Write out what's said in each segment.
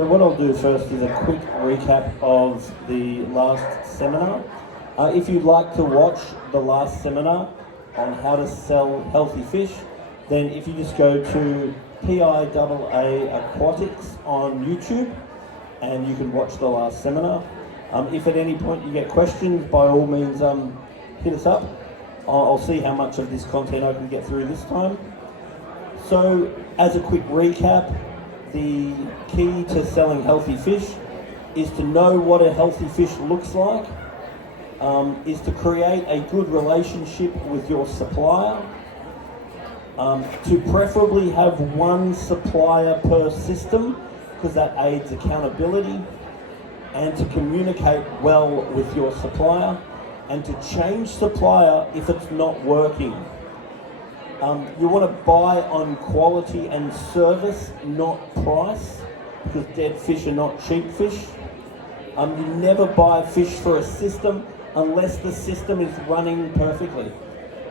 So what I'll do first is a quick recap of the last seminar. If you'd like to watch the last seminar on how to sell healthy fish, then if you just go to PIAA Aquatics on YouTube, and you can watch the last seminar. If at any point you get questions, by all means hit us up. I'll see how much of this content I can get through this time. So as a quick recap, the key to selling healthy fish is to know what a healthy fish looks like, is to create a good relationship with your supplier, to preferably have one supplier per system because that aids accountability, and to communicate well with your supplier, and to change supplier if it's not working. You want to buy on quality and service, not price, because dead fish are not cheap fish. You never buy fish for a system unless the system is running perfectly.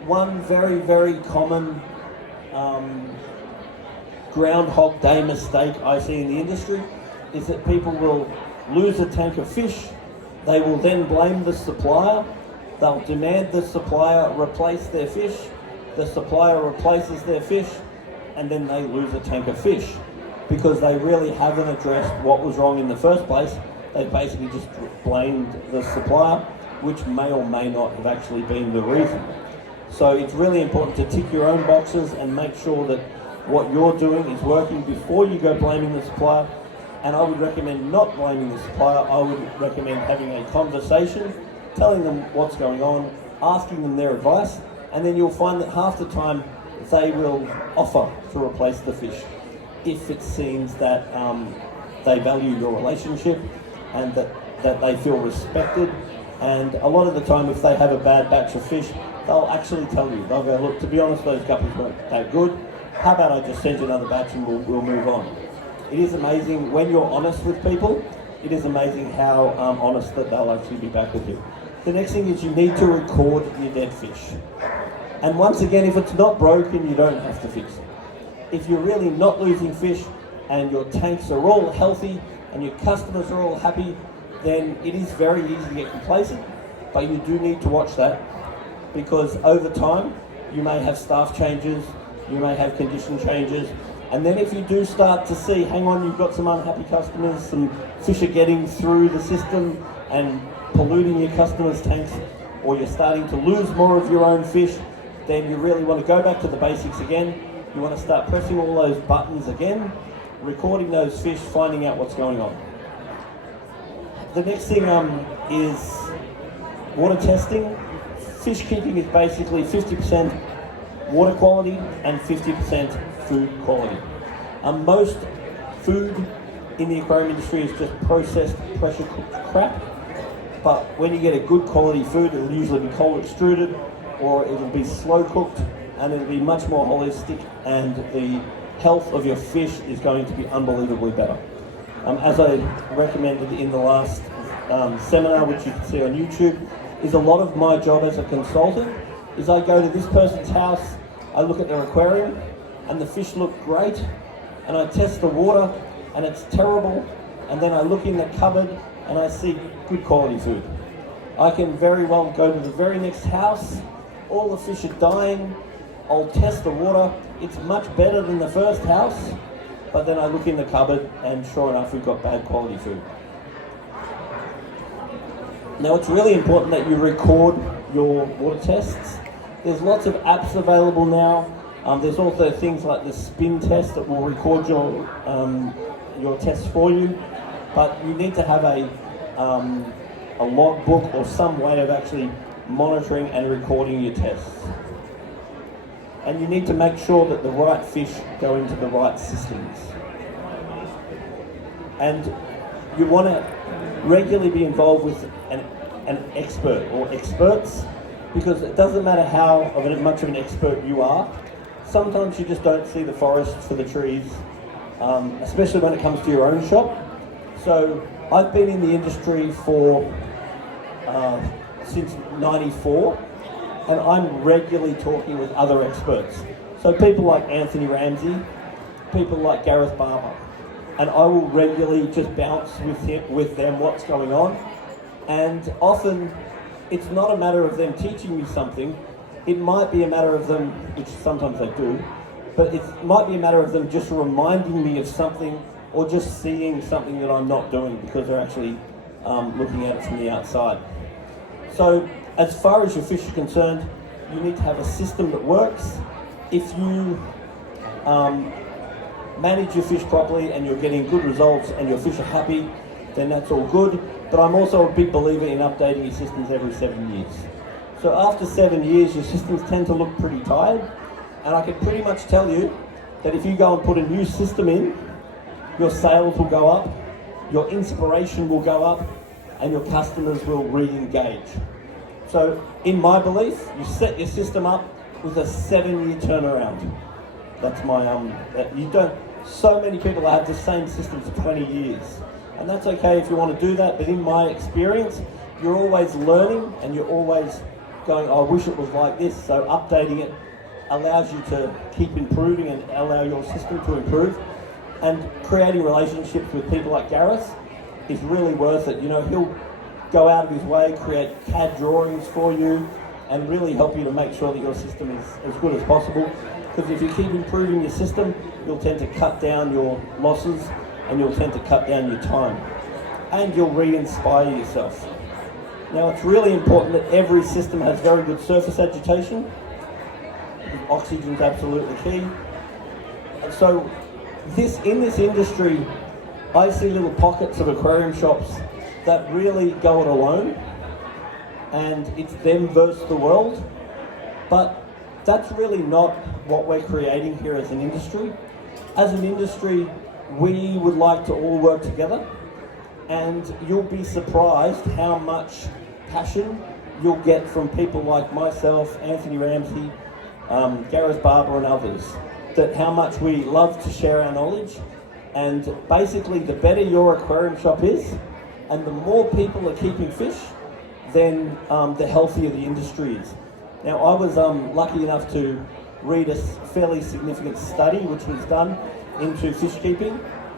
One very, very common Groundhog Day mistake I see in the industry is that people will lose a tank of fish, they will then blame the supplier, they'll demand the supplier replace their fish, the supplier replaces their fish, and then they lose a tank of fish because they really haven't addressed what was wrong in the first place. They basically just blamed the supplier, which may or may not have actually been the reason. So it's really important to tick your own boxes and make sure that what you're doing is working before you go blaming the supplier. And I would recommend not blaming the supplier. I would recommend having a conversation, telling them what's going on, asking them their advice, and then you'll find that half the time they will offer to replace the fish if it seems that they value your relationship and that they feel respected. And a lot of the time, if they have a bad batch of fish, they'll actually tell you. They'll go, look, to be honest, those guppies weren't that good. How about I just send you another batch and we'll move on. It is amazing when you're honest with people. It is amazing how honest that they'll actually be back with you. The next thing is you need to record your dead fish. And once again, if it's not broken, you don't have to fix it. If you're really not losing fish and your tanks are all healthy and your customers are all happy, then it is very easy to get complacent, but you do need to watch that because over time, you may have staff changes, you may have condition changes, and then if you do start to see, hang on, you've got some unhappy customers, some fish are getting through the system and polluting your customers' tanks, or you're starting to lose more of your own fish, then you really want to go back to the basics again. You want to start pressing all those buttons again, recording those fish, finding out what's going on. The next thing is water testing. Fish keeping is basically 50% water quality and 50% food quality. Most food in the aquarium industry is just processed, pressure cooked crap. But when you get a good quality food, it'll usually be cold extruded or it'll be slow cooked, and it'll be much more holistic, and the health of your fish is going to be unbelievably better. As I recommended in the last seminar, which you can see on YouTube, is a lot of my job as a consultant is I go to this person's house, I look at their aquarium, and the fish look great, and I test the water, and it's terrible, and then I look in the cupboard, and I see good quality food. I can very well go to the very next house, all the fish are dying, I'll test the water, it's much better than the first house, but then I look in the cupboard and sure enough we've got bad quality food. Now it's really important that you record your water tests. There's lots of apps available now. There's also things like the spin test that will record your tests for you, but you need to have a logbook or some way of actually monitoring and recording your tests. And you need to make sure that the right fish go into the right systems. And you want to regularly be involved with an expert or experts, because it doesn't matter how much of an expert you are. Sometimes you just don't see the forest for the trees, especially when it comes to your own shop. So I've been in the industry for since '94, and I'm regularly talking with other experts. So people like Anthony Ramsey, people like Gareth Barber, and I will regularly just bounce with them what's going on. And often it's not a matter of them teaching me something. It might be a matter of them, which sometimes they do, but it might be a matter of them just reminding me of something, or just seeing something that I'm not doing because they're actually looking at it from the outside. So as far as your fish are concerned, you need to have a system that works. If you manage your fish properly and you're getting good results and your fish are happy, then that's all good. But I'm also a big believer in updating your systems every 7 years. So after 7 years, your systems tend to look pretty tired. And I can pretty much tell you that if you go and put a new system in, your sales will go up, your inspiration will go up, and your customers will re-engage. So in my belief, you set your system up with a 7-year turnaround. That's my, so many people have the same system for 20 years. And that's okay if you want to do that, but in my experience, you're always learning and you're always going, I wish it was like this. So updating it allows you to keep improving and allow your system to improve. And creating relationships with people like Gareth is really worth it. He'll go out of his way, create CAD drawings for you, and really help you to make sure that your system is as good as possible. Because if you keep improving your system, you'll tend to cut down your losses and you'll tend to cut down your time. And you'll re-inspire yourself. Now, it's really important that every system has very good surface agitation. Oxygen is absolutely key. And so in this industry, I see little pockets of aquarium shops that really go it alone, and it's them versus the world. But that's really not what we're creating here as an industry. As an industry, we would like to all work together, and you'll be surprised how much passion you'll get from people like myself, Anthony Ramsey, Gareth Barber and others, that how much we love to share our knowledge. And basically, the better your aquarium shop is, and the more people are keeping fish, then the healthier the industry is. Now, I was lucky enough to read a fairly significant study which was done into fish keeping,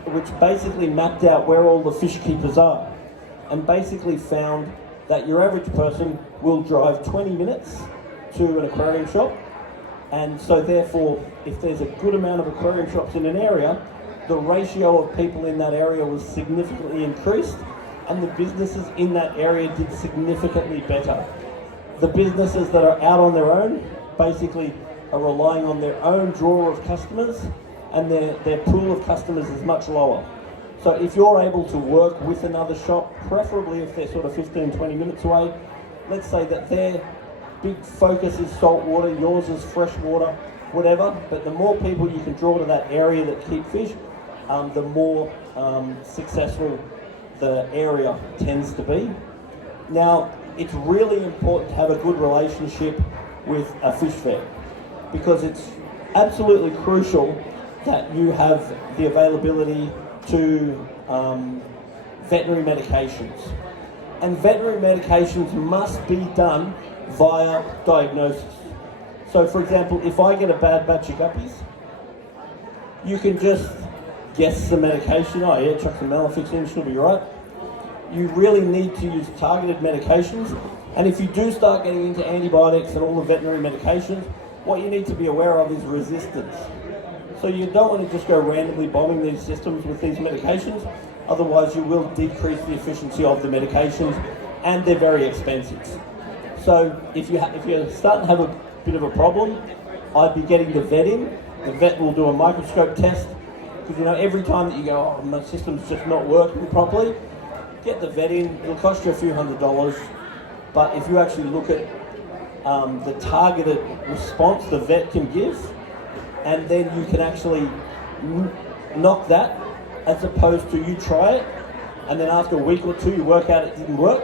which basically mapped out where all the fish keepers are, and basically found that your average person will drive 20 minutes to an aquarium shop. And so therefore, if there's a good amount of aquarium shops in an area, the ratio of people in that area was significantly increased, and the businesses in that area did significantly better. The businesses that are out on their own basically are relying on their own draw of customers, and their pool of customers is much lower. So if you're able to work with another shop, preferably if they're sort of 15, 20 minutes away, let's say that their big focus is salt water, yours is fresh water, whatever, but the more people you can draw to that area that keep fish, the more successful the area tends to be. Now, it's really important to have a good relationship with a fish vet, because it's absolutely crucial that you have the availability to veterinary medications. And veterinary medications must be done via diagnosis. So for example, if I get a bad batch of guppies, you can just guess the medication. Oh yeah, chuck some Malafix in, she'll be right. You really need to use targeted medications. And if you do start getting into antibiotics and all the veterinary medications, what you need to be aware of is resistance. So you don't want to just go randomly bombing these systems with these medications, otherwise you will decrease the efficiency of the medications, and they're very expensive. So if you're starting to have a bit of a problem, I'd be getting the vet in. The vet will do a microscope test, because every time that you go, oh, my system's just not working properly, get the vet in. It'll cost you a few $100s, but if you actually look at the targeted response the vet can give, and then you can actually knock that, as opposed to you try it, and then after a week or two you work out it didn't work,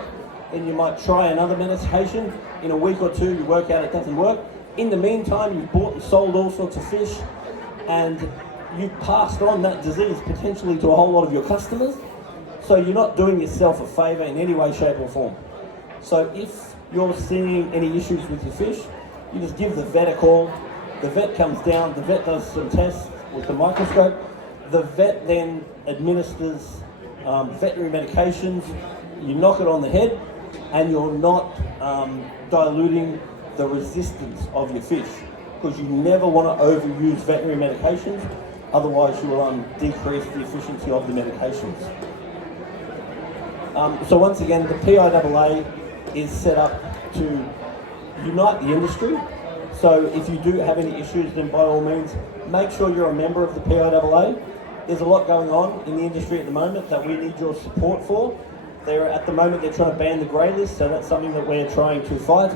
then you might try another medication. In a week or two you work out it doesn't work. In the meantime, you've bought and sold all sorts of fish, and you've passed on that disease potentially to a whole lot of your customers. So you're not doing yourself a favour in any way, shape or form. So if you're seeing any issues with your fish, you just give the vet a call. The vet comes down, the vet does some tests with the microscope, The vet then administers veterinary medications. You knock it on the head, and you're not diluting the resistance of your fish, because you never want to overuse veterinary medications, otherwise you will decrease the efficiency of the medications. So once again, the PIAA is set up to unite the industry. So if you do have any issues, then by all means, make sure you're a member of the PIAA. There's a lot going on in the industry at the moment that we need your support for. At the moment, they're trying to ban the grey list, so that's something that we're trying to fight.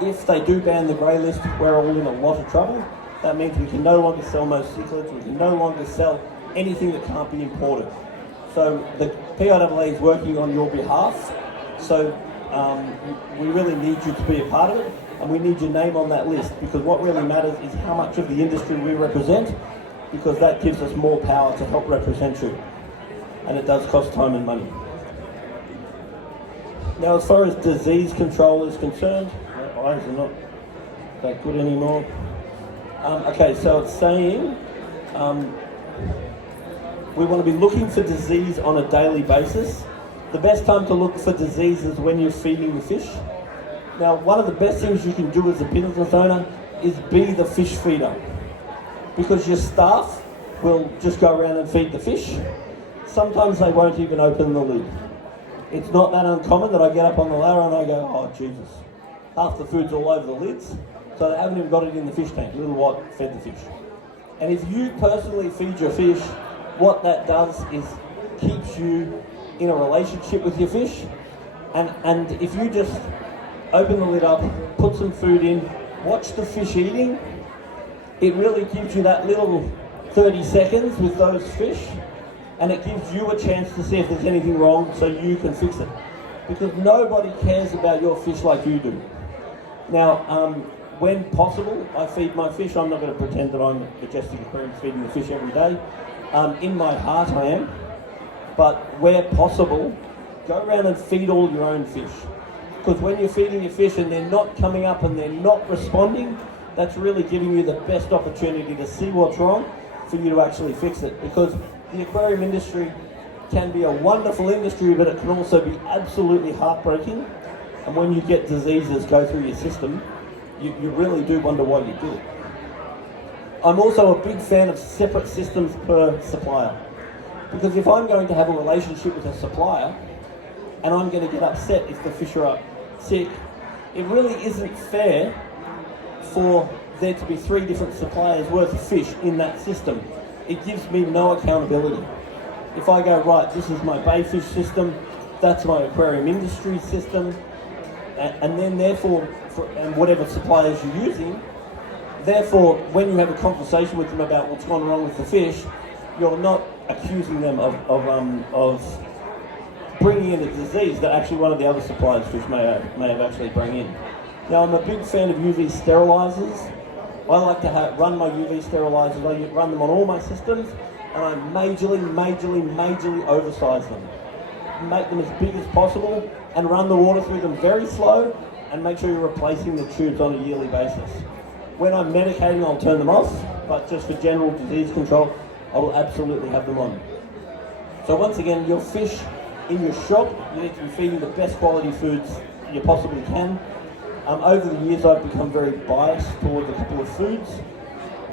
If they do ban the grey list, we're all in a lot of trouble. That means we can no longer sell most cichlids, we can no longer sell anything that can't be imported. So the PIAA is working on your behalf, so we really need you to be a part of it, and we need your name on that list, because what really matters is how much of the industry we represent, because that gives us more power to help represent you, and it does cost time and money. Now, as far as disease control is concerned, my eyes are not that good anymore. Okay, so it's saying we want to be looking for disease on a daily basis. The best time to look for disease is when you're feeding the fish. Now, one of the best things you can do as a business owner is be the fish feeder, because your staff will just go around and feed the fish. Sometimes they won't even open the lid. It's not that uncommon that I get up on the ladder and I go, oh Jesus, half the food's all over the lids, so they haven't even got it in the fish tank. Little White fed the fish. And if you personally feed your fish, what that does is keeps you in a relationship with your fish. And if you just open the lid up, put some food in, watch the fish eating, it really gives you that little 30 seconds with those fish, and it gives you a chance to see if there's anything wrong so you can fix it. Because nobody cares about your fish like you do. Now, when possible, I feed my fish. I'm not going to pretend that I'm Majestic Aquarium feeding the fish every day. In my heart I am. But where possible, go around and feed all your own fish. Because when you're feeding your fish and they're not coming up and they're not responding, that's really giving you the best opportunity to see what's wrong for you to actually fix it. Because the aquarium industry can be a wonderful industry, but it can also be absolutely heartbreaking. And when you get diseases go through your system, you really do wonder why you did it. I'm also a big fan of separate systems per supplier. Because if I'm going to have a relationship with a supplier, and I'm going to get upset if the fish are sick, it really isn't fair for there to be 3 different suppliers worth of fish in that system. It gives me no accountability. If I go, right, this is my bay fish system, that's my aquarium industry system, and then therefore, and whatever suppliers you're using, therefore, when you have a conversation with them about what's gone wrong with the fish, you're not accusing them of bringing in a disease that actually one of the other suppliers' fish may have actually brought in. Now, I'm a big fan of UV sterilisers. I like to run my UV sterilisers, I run them on all my systems, and I majorly oversize them. Make them as big as possible and run the water through them very slow, and make sure you're replacing the tubes on a yearly basis. When I'm medicating, I'll turn them off, but just for general disease control, I will absolutely have them on. So once again, your fish in your shop, you need to be feeding the best quality foods you possibly can. Over the years, I've become very biased towards a couple of foods,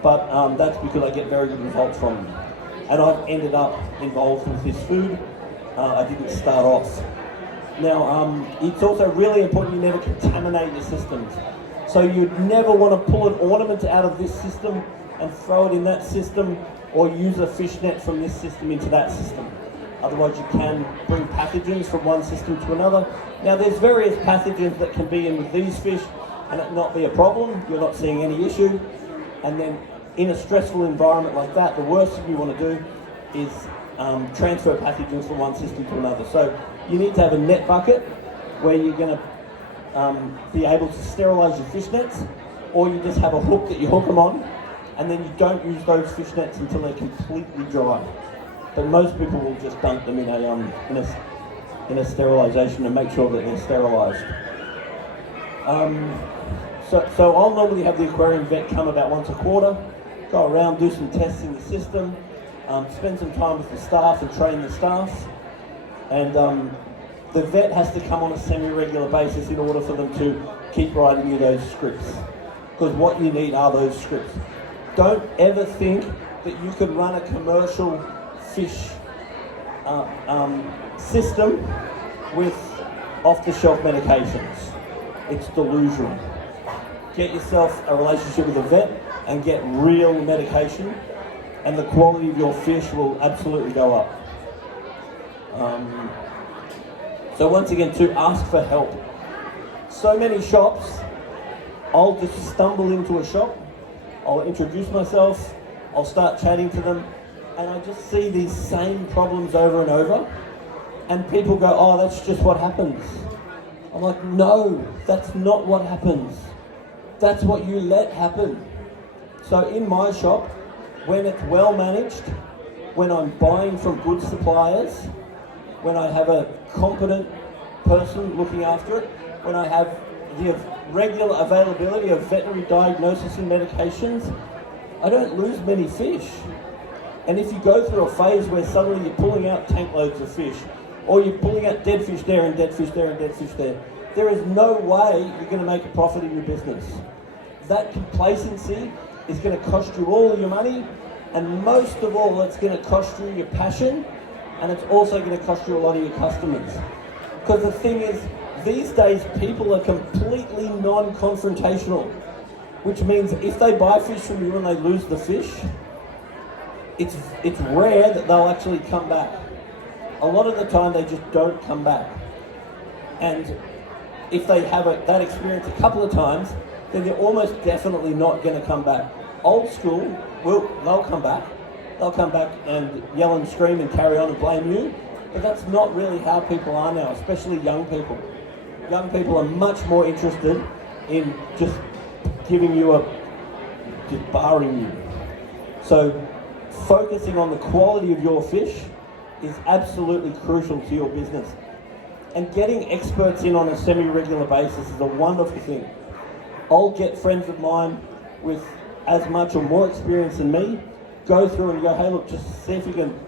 but that's because I get very good results from them. And I've ended up involved with this food. I didn't start off. Now, it's also really important you never contaminate your systems. So you'd never want to pull an ornament out of this system and throw it in that system, or use a fish net from this system into that system. Otherwise you can bring pathogens from one system to another. Now there's various pathogens that can be in with these fish and it not be a problem, you're not seeing any issue. And then in a stressful environment like that, the worst thing you want to do is transfer pathogens from one system to another. So you need to have a net bucket where you're going to be able to sterilise your fish nets, or you just have a hook that you hook them on, and then you don't use those fish nets until they're completely dry. But most people will just dunk them in a sterilisation and make sure that they're sterilised. So I'll normally have the aquarium vet come about once a quarter, go around, do some tests in the system, spend some time with the staff and train the staff. And the vet has to come on a semi-regular basis in order for them to keep writing you those scripts. Because what you need are those scripts. Don't ever think that you can run a commercial fish system with off-the-shelf medications. It's delusional. Get yourself a relationship with a vet and get real medication, and the quality of your fish will absolutely go up. So once again, to ask for help. So many shops, I'll just stumble into a shop, I'll introduce myself, I'll start chatting to them, and I just see these same problems over and over, and people go, oh, that's just what happens. I'm like, no, that's not what happens. That's what you let happen. So in my shop, when it's well managed, when I'm buying from good suppliers, when I have a competent person looking after it, when I have the regular availability of veterinary diagnosis and medications, I don't lose many fish. And if you go through a phase where suddenly you're pulling out tank loads of fish, or you're pulling out dead fish there and dead fish there and dead fish there is no way you're going to make a profit in your business. That complacency is going to cost you all your money, and most of all, it's going to cost you your passion, and it's also going to cost you a lot of your customers. Because the thing is, these days people are completely non-confrontational, which means if they buy fish from you and they lose the fish, it's rare that they'll actually come back. A lot of the time they just don't come back. And if they have that experience a couple of times, then they're almost definitely not going to come back. Old school, they'll come back. They'll come back and yell and scream and carry on and blame you. But that's not really how people are now, especially young people. Young people are much more interested in just giving you just barring you. So focusing on the quality of your fish is absolutely crucial to your business. And getting experts in on a semi-regular basis is a wonderful thing. I'll get friends of mine with as much or more experience than me, go through and go, hey look, just see if you can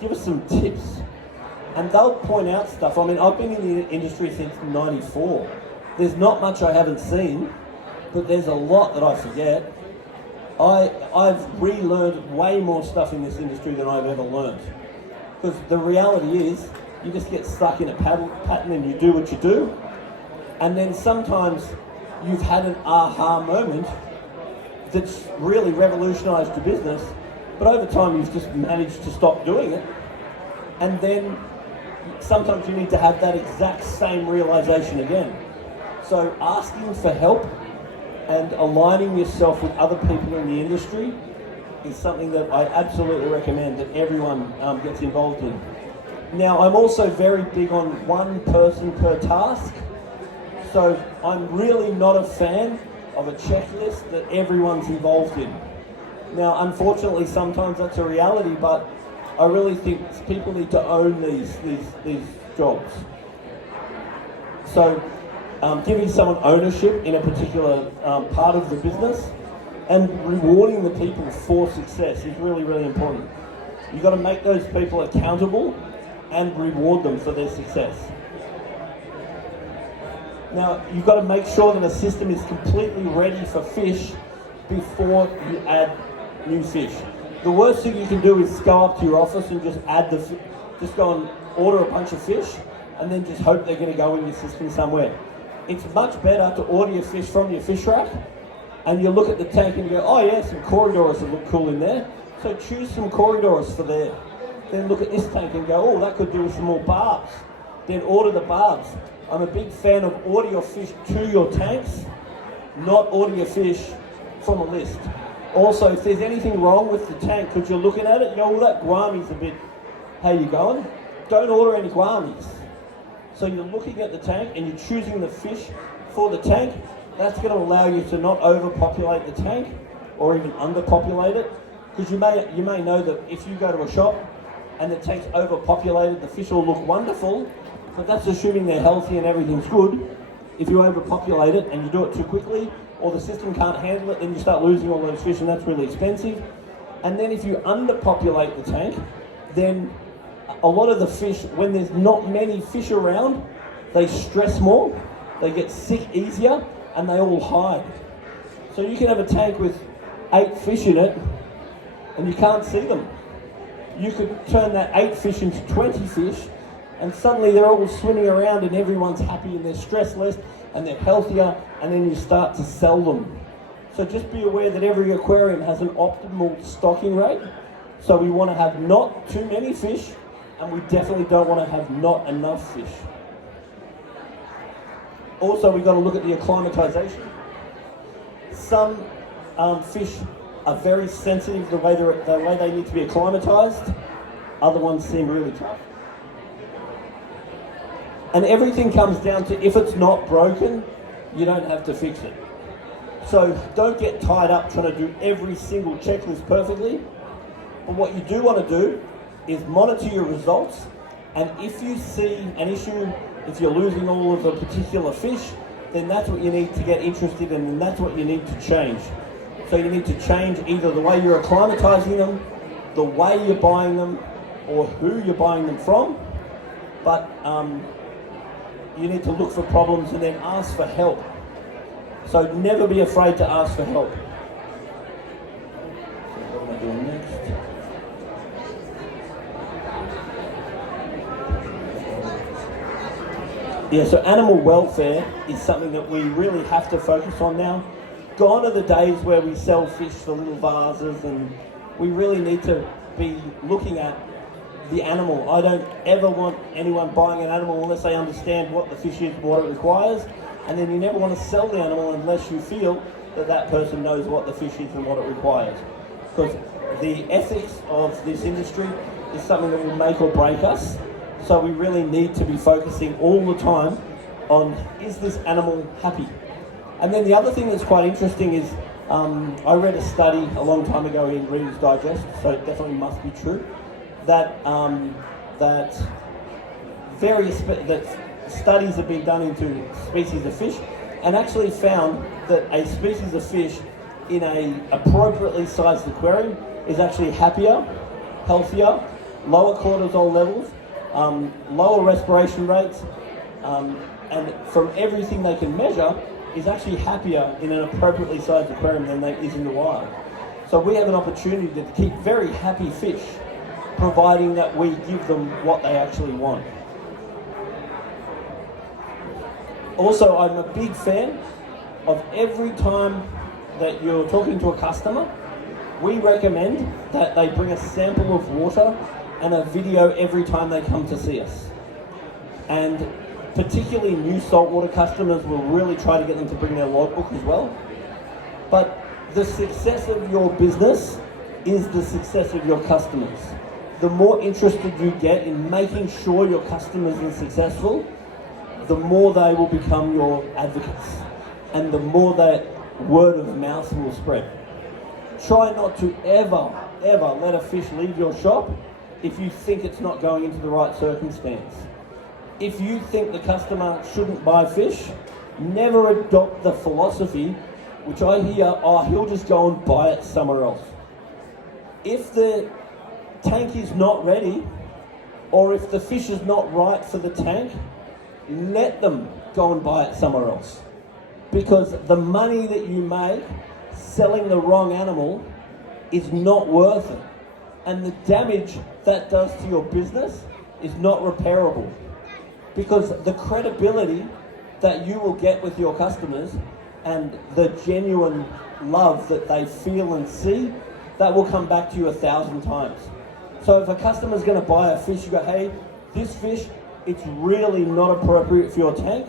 give us some tips. And they'll point out stuff. I mean, I've been in the industry since '94. There's not much I haven't seen, but there's a lot that I forget. I've relearned way more stuff in this industry than I've ever learned. Because the reality is, you just get stuck in a pattern and you do what you do. And then sometimes you've had an aha moment that's really revolutionized your business, but over time you've just managed to stop doing it. And then sometimes you need to have that exact same realization again. So asking for help and aligning yourself with other people in the industry is something that I absolutely recommend that everyone gets involved in. Now, I'm also very big on one person per task. So I'm really not a fan of a checklist that everyone's involved in. Now, unfortunately, sometimes that's a reality, but I really think people need to own these jobs. So giving someone ownership in a particular part of the business and rewarding the people for success is really, really important. You've got to make those people accountable and reward them for their success. Now, you've got to make sure that a system is completely ready for fish before you add new fish. The worst thing you can do is go up to your office and just go and order a bunch of fish and then just hope they're going to go in your system somewhere. It's much better to order your fish from your fish rack and you look at the tank and you go, oh yeah, some corridors that look cool in there. So choose some corridors for there. Then look at this tank and go, oh, that could do with some more barbs. Then order the barbs. I'm a big fan of order your fish to your tanks, not order your fish from a list. Also, if there's anything wrong with the tank, because you're looking at it, you go, well, that guami's a bit, how you going? Don't order any guamis. So you're looking at the tank and you're choosing the fish for the tank. That's going to allow you to not overpopulate the tank or even underpopulate it. Because you may know that if you go to a shop and the tank's overpopulated, the fish will look wonderful, but that's assuming they're healthy and everything's good. If you overpopulate it and you do it too quickly, or the system can't handle it, then you start losing all those fish and that's really expensive. And then if you underpopulate the tank, then a lot of the fish, when there's not many fish around, they stress more, they get sick easier, and they all hide. So you can have a tank with 8 fish in it, and you can't see them. You could turn that 8 fish into 20 fish, and suddenly they're all swimming around and everyone's happy and they're stress less and they're healthier, and then you start to sell them. So just be aware that every aquarium has an optimal stocking rate. So we want to have not too many fish, and we definitely don't want to have not enough fish. Also, we've got to look at the acclimatization. Some fish are very sensitive to the way they need to be acclimatized. Other ones seem really tough. And everything comes down to, if it's not broken, you don't have to fix it. So don't get tied up trying to do every single checklist perfectly. But what you do want to do is monitor your results, and if you see an issue, if you're losing all of a particular fish, then that's what you need to get interested in, and that's what you need to change. So you need to change either the way you're acclimatizing them, the way you're buying them, or who you're buying them from. But you need to look for problems and then ask for help. So never be afraid to ask for help. So what am I doing next? Yeah, so animal welfare is something that we really have to focus on now. Gone are the days where we sell fish for little vases, and we really need to be looking at the animal. I don't ever want anyone buying an animal unless they understand what the fish is and what it requires, and then you never want to sell the animal unless you feel that that person knows what the fish is and what it requires. Because the ethics of this industry is something that will make or break us. So we really need to be focusing all the time on, is this animal happy? And then the other thing that's quite interesting is, I read a study a long time ago in Reader's Digest, so it definitely must be true, that studies have been done into species of fish, and actually found that a species of fish in a appropriately sized aquarium is actually happier, healthier, lower cortisol levels, lower respiration rates, and from everything they can measure, is actually happier in an appropriately sized aquarium than they is in the wild. So we have an opportunity to keep very happy fish, providing that we give them what they actually want. Also, I'm a big fan of every time that you're talking to a customer, we recommend that they bring a sample of water and a video every time they come to see us. And particularly new saltwater customers, will really try to get them to bring their logbook as well. But the success of your business is the success of your customers. The more interested you get in making sure your customers are successful, the more they will become your advocates, and the more that word of mouth will spread. Try not to ever let a fish leave your shop if you think it's not going into the right circumstance. If you think the customer shouldn't buy fish, never adopt the philosophy, which I hear, oh, he'll just go and buy it somewhere else. If the tank is not ready, or if the fish is not right for the tank, let them go and buy it somewhere else. Because the money that you make selling the wrong animal is not worth it. And the damage that does to your business is not repairable. Because the credibility that you will get with your customers and the genuine love that they feel and see, that will come back to you 1,000 times. So if a customer's going to buy a fish, you go, hey, this fish, it's really not appropriate for your tank.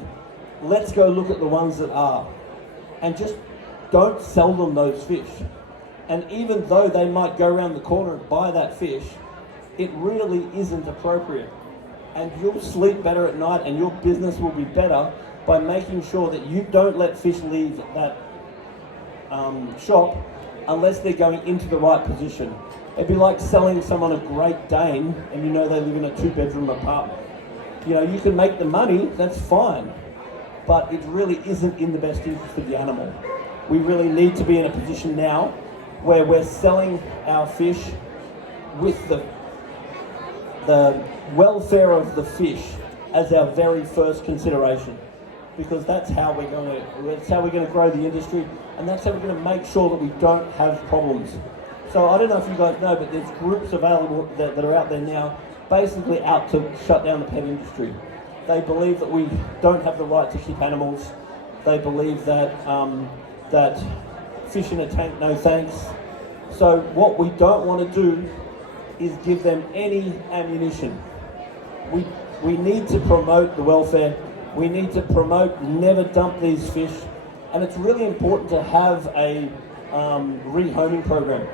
Let's go look at the ones that are. And just don't sell them those fish. And even though they might go around the corner and buy that fish, it really isn't appropriate. And you'll sleep better at night, and your business will be better by making sure that you don't let fish leave that shop unless they're going into the right position. It'd be like selling someone a Great Dane and you know they live in a 2-bedroom apartment. You know, you can make the money, that's fine, but it really isn't in the best interest of the animal. We really need to be in a position now where we're selling our fish with the welfare of the fish as our very first consideration, because that's how we're going to grow the industry, and that's how we're going to make sure that we don't have problems. So I don't know if you guys know, but there's groups available that are out there now, basically out to shut down the pet industry. They believe that we don't have the right to keep animals. They believe that that fish in a tank, no thanks. So what we don't want to do is give them any ammunition. We need to promote the welfare. We need to promote never dump these fish, and it's really important to have a rehoming program.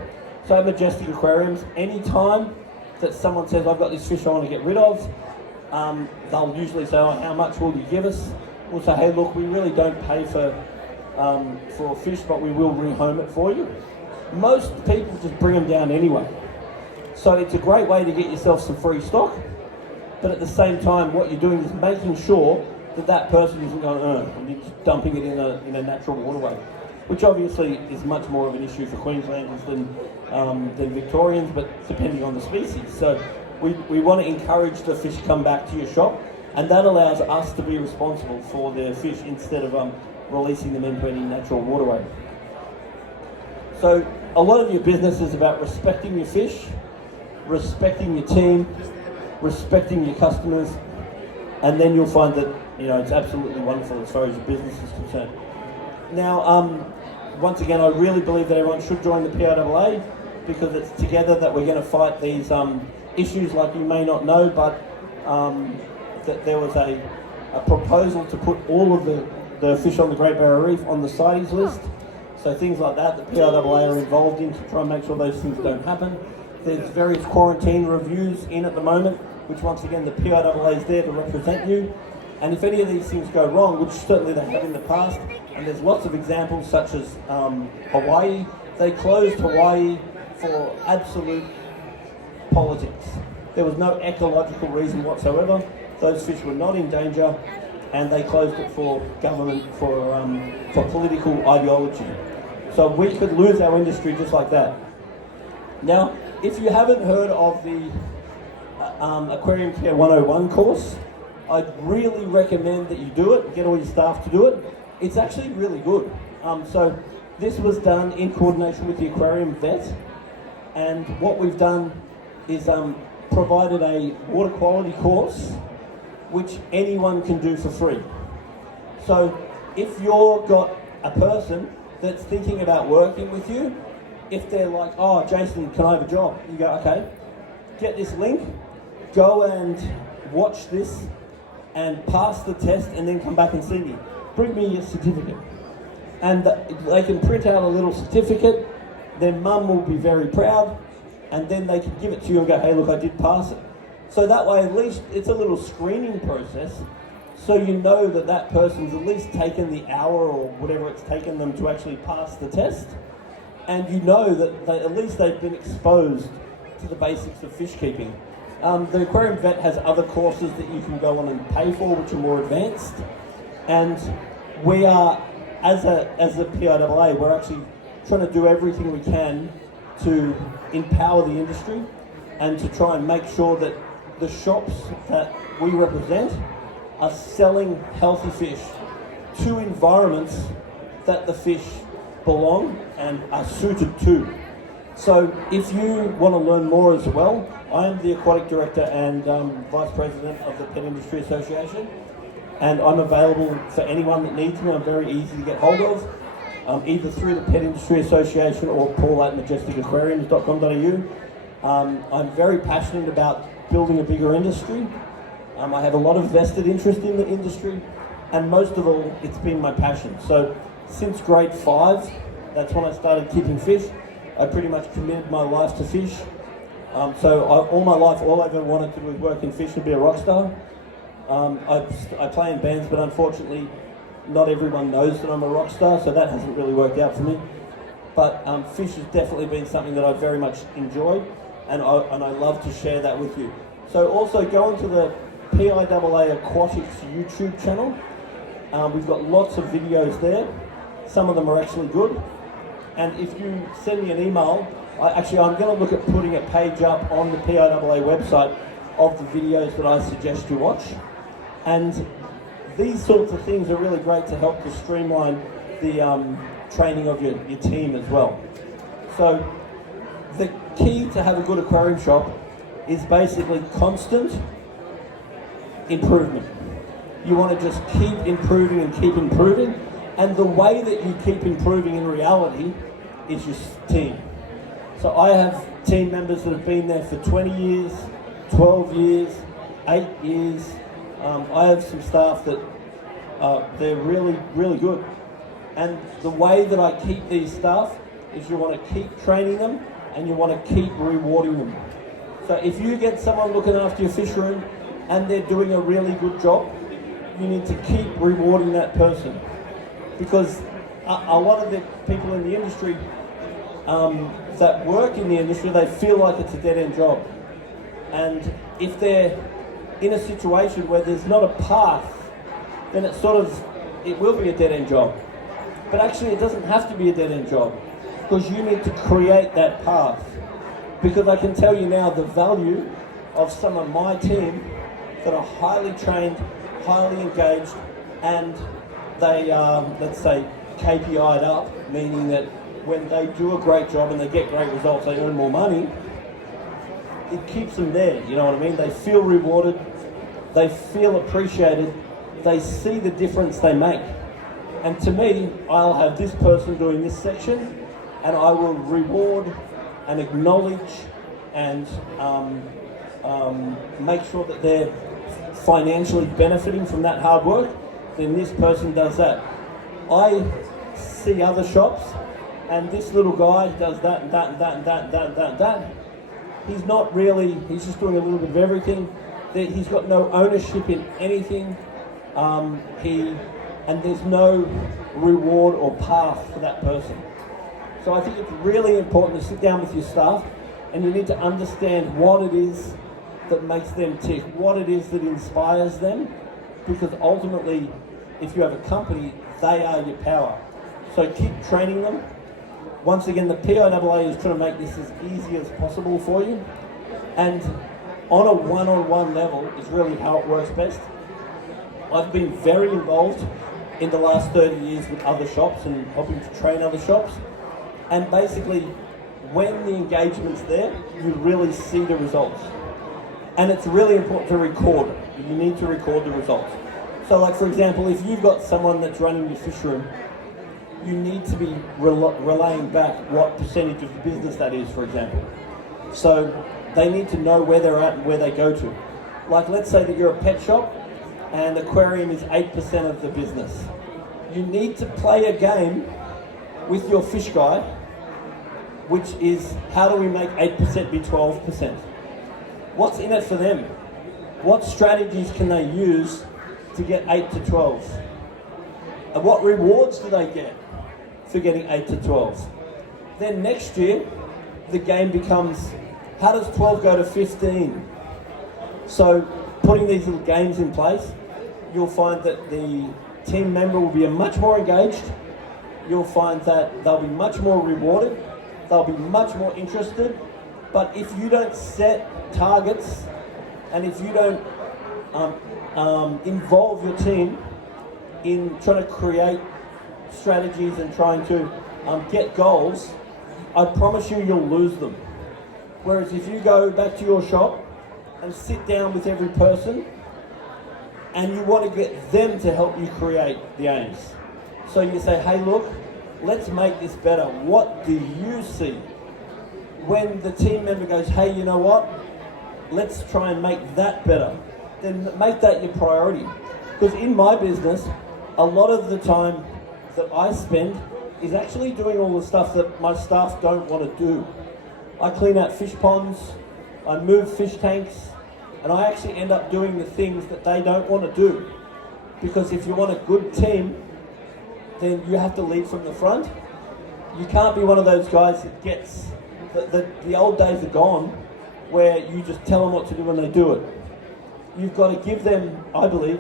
So at Majestic Aquariums, any time that someone says, I've got this fish I want to get rid of, they'll usually say, oh, how much will you give us? We'll say, hey, look, we really don't pay for fish, but we will rehome it for you. Most people just bring them down anyway. So it's a great way to get yourself some free stock, but at the same time, what you're doing is making sure that person isn't going, and you're just dumping it in a natural waterway, which obviously is much more of an issue for Queenslanders than Victorians, but depending on the species. So we want to encourage the fish to come back to your shop, and that allows us to be responsible for their fish instead of releasing them into any natural waterway. So a lot of your business is about respecting your fish, respecting your team, respecting your customers, and then you'll find that it's absolutely wonderful as far as your business is concerned. Now, once again, I really believe that everyone should join the PIAA, because it's together that we're going to fight these issues. Like, you may not know, but that there was a proposal to put all of the fish on the Great Barrier Reef on the CITES list. So things like that, the PIAA are involved in to try and make sure those things don't happen. There's various quarantine reviews in at the moment, which once again the PIAA is there to represent you. And if any of these things go wrong, which certainly they have in the past, and there's lots of examples such as Hawaii, they closed Hawaii for absolute politics. There was no ecological reason whatsoever. Those fish were not in danger, and they closed it for government, for political ideology. So we could lose our industry just like that. Now, if you haven't heard of the Aquarium Care 101 course, I'd really recommend that you do it, get all your staff to do it. It's actually really good. So this was done in coordination with the aquarium vet, and what we've done is provided a water quality course which anyone can do for free. So if you've got a person that's thinking about working with you, if they're like, oh, Jason, can I have a job? You go, okay, get this link, go and watch this and pass the test, and then come back and see me. Bring me your certificate. And they can print out a little certificate, their mum will be very proud, and then they can give it to you and go, hey, look, I did pass it. So that way, at least it's a little screening process, so you know that that person's at least taken the hour or whatever it's taken them to actually pass the test, and you know that at least they've been exposed to the basics of fish keeping. The aquarium vet has other courses that you can go on and pay for, which are more advanced, and we are, as a PIAA, we're actually trying to do everything we can to empower the industry and to try and make sure that the shops that we represent are selling healthy fish to environments that the fish belong and are suited to. So if you want to learn more as well, I am the Aquatic Director and Vice President of the Pet Industry Association, and I'm available for anyone that needs me. I'm very easy to get hold of, either through the Pet Industry Association or paul@majesticaquariums.com.au. I'm very passionate about building a bigger industry. I have a lot of vested interest in the industry, and most of all, it's been my passion. So since grade 5, that's when I started keeping fish. I pretty much committed my life to fish. All my life, all I've ever wanted to do was work in fish and be a rock star. I play in bands, but unfortunately, not everyone knows that I'm a rock star, so that hasn't really worked out for me. But fish has definitely been something that I very much enjoy, and I love to share that with you. So also go onto the PIAA Aquatics YouTube channel. We've got lots of videos there. Some of them are actually good. And if you send me an email, I'm going to look at putting a page up on the PIAA website of the videos that I suggest you watch. And these sorts of things are really great to help to streamline the training of your team as well. So the key to have a good aquarium shop is basically constant improvement. You want to just keep improving and keep improving. And the way that you keep improving in reality is your team. So I have team members that have been there for 20 years, 12 years, 8 years. I have some staff that they're really, really good. And the way that I keep these staff is you want to keep training them and you want to keep rewarding them. So if you get someone looking after your fish room and they're doing a really good job, you need to keep rewarding that person. Because a lot of the people in the industry that work in the industry, they feel like it's a dead-end job. And if they're in a situation where there's not a path, then it will be a dead-end job. But actually it doesn't have to be a dead-end job, because you need to create that path. Because I can tell you now the value of some of my team that are highly trained, highly engaged, and they are, let's say, KPI'd up, meaning that when they do a great job and they get great results, they earn more money. It keeps them there, you know what I mean? They feel rewarded, they feel appreciated, they see the difference they make. And to me, I'll have this person doing this section, and I will reward and acknowledge and make sure that they're financially benefiting from that hard work. Then this person does that. I see other shops, and this little guy does that and that and that and that and that and that and that. He's not really, he's just doing a little bit of everything. He's got no ownership in anything. And there's no reward or path for that person. So I think it's really important to sit down with your staff, and you need to understand what it is that makes them tick, what it is that inspires them, because ultimately, if you have a company, they are your power. So keep training them. Once again, the PIAA is trying to make this as easy as possible for you, and on a one-on-one level is really how it works best. I've been very involved in the last 30 years with other shops and helping to train other shops, and basically when the engagement's there, you really see the results. And it's really important to record. You need to record the results. So like, for example, if you've got someone that's running your fish room, you need to be relaying back what percentage of the business that is, for example. So they need to know where they're at and where they go to. Like, let's say that you're a pet shop and aquarium is 8% of the business. You need to play a game with your fish guy, which is, how do we make 8% be 12%? What's in it for them? What strategies can they use to get 8 to 12? And what rewards do they get for getting 8 to 12? Then next year, the game becomes, how does 12 go to 15? So putting these little games in place, you'll find that the team member will be much more engaged. You'll find that they'll be much more rewarded. They'll be much more interested. But if you don't set targets, and if you don't involve your team in trying to create strategies and trying to get goals, I promise you, you'll lose them. Whereas if you go back to your shop and sit down with every person, and you want to get them to help you create the aims. So you say, hey, look, let's make this better. What do you see? When the team member goes, hey, you know what? Let's try and make that better. Then make that your priority. Because in my business, a lot of the time that I spend is actually doing all the stuff that my staff don't want to do. I clean out fish ponds, I move fish tanks, and I actually end up doing the things that they don't want to do. Because if you want a good team, then you have to lead from the front. You can't be one of those guys that gets, the old days are gone, where you just tell them what to do and they do it. You've got to give them, I believe,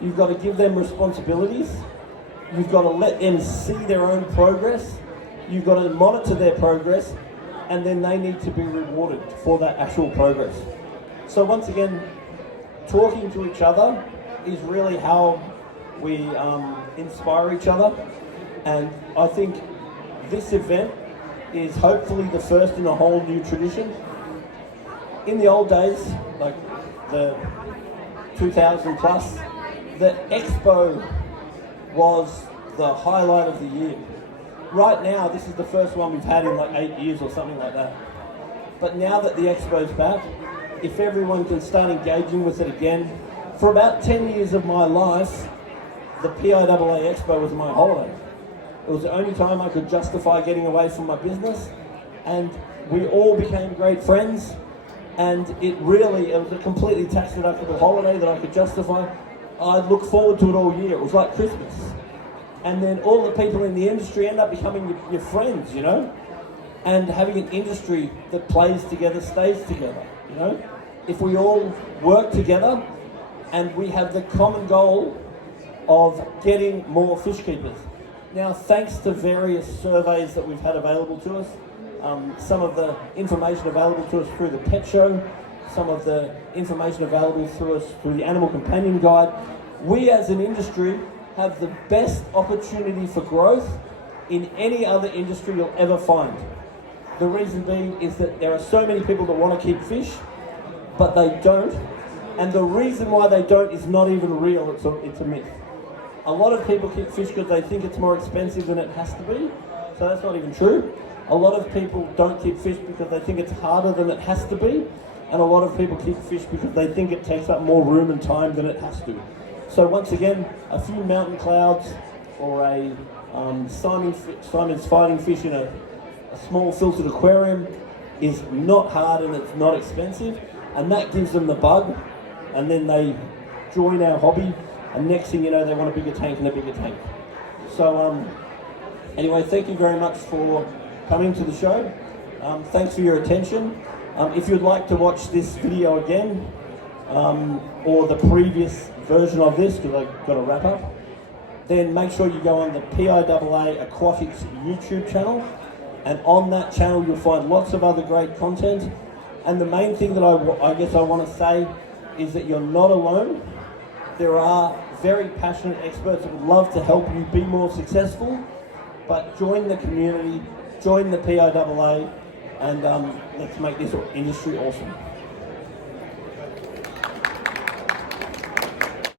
you've got to give them responsibilities. You've got to let them see their own progress. you've got to monitor their progress, and then they need to be rewarded for that actual progress. So once again, talking to each other is really how we inspire each other, and I think this event is hopefully the first in a whole new tradition. In the old days, like the 2000 plus, the expo was the highlight of the year. Right now, this is the first one we've had in like 8 years or something like that. But now that the expo's back, if everyone can start engaging with it again, for about 10 years of my life, the PIAA Expo was my holiday. It was the only time I could justify getting away from my business, and we all became great friends, and it was a completely tax-deductible holiday that I could justify. I look forward to it all year. It was like Christmas. And then all the people in the industry end up becoming your friends, you know? And having an industry that plays together, stays together, you know? If we all work together and we have the common goal of getting more fish keepers. Now, thanks to various surveys that we've had available to us, some of the information available to us through the pet show, some of the information available through the Animal Companion Guide, we as an industry have the best opportunity for growth in any other industry you'll ever find. The reason being is that there are so many people that want to keep fish, but they don't. And the reason why they don't is not even real, it's a myth. A lot of people keep fish because they think it's more expensive than it has to be, so that's not even true. A lot of people don't keep fish because they think it's harder than it has to be, and a lot of people keep fish because they think it takes up more room and time than it has to. So once again, a few mountain clouds or a Simon's fighting fish in a small filtered aquarium is not hard and it's not expensive, and that gives them the bug, and then they join our hobby, and next thing you know, they want a bigger tank and a bigger tank. So anyway, thank you very much for coming to the show. Thanks for your attention. If you'd like to watch this video again, or the previous version of this, because I've got to wrap up, then make sure you go on the PIAA Aquatics YouTube channel, and on that channel you'll find lots of other great content. And the main thing that I guess I want to say is that you're not alone. There are very passionate experts that would love to help you be more successful, but join the community, join the PIAA, and let's make this industry awesome.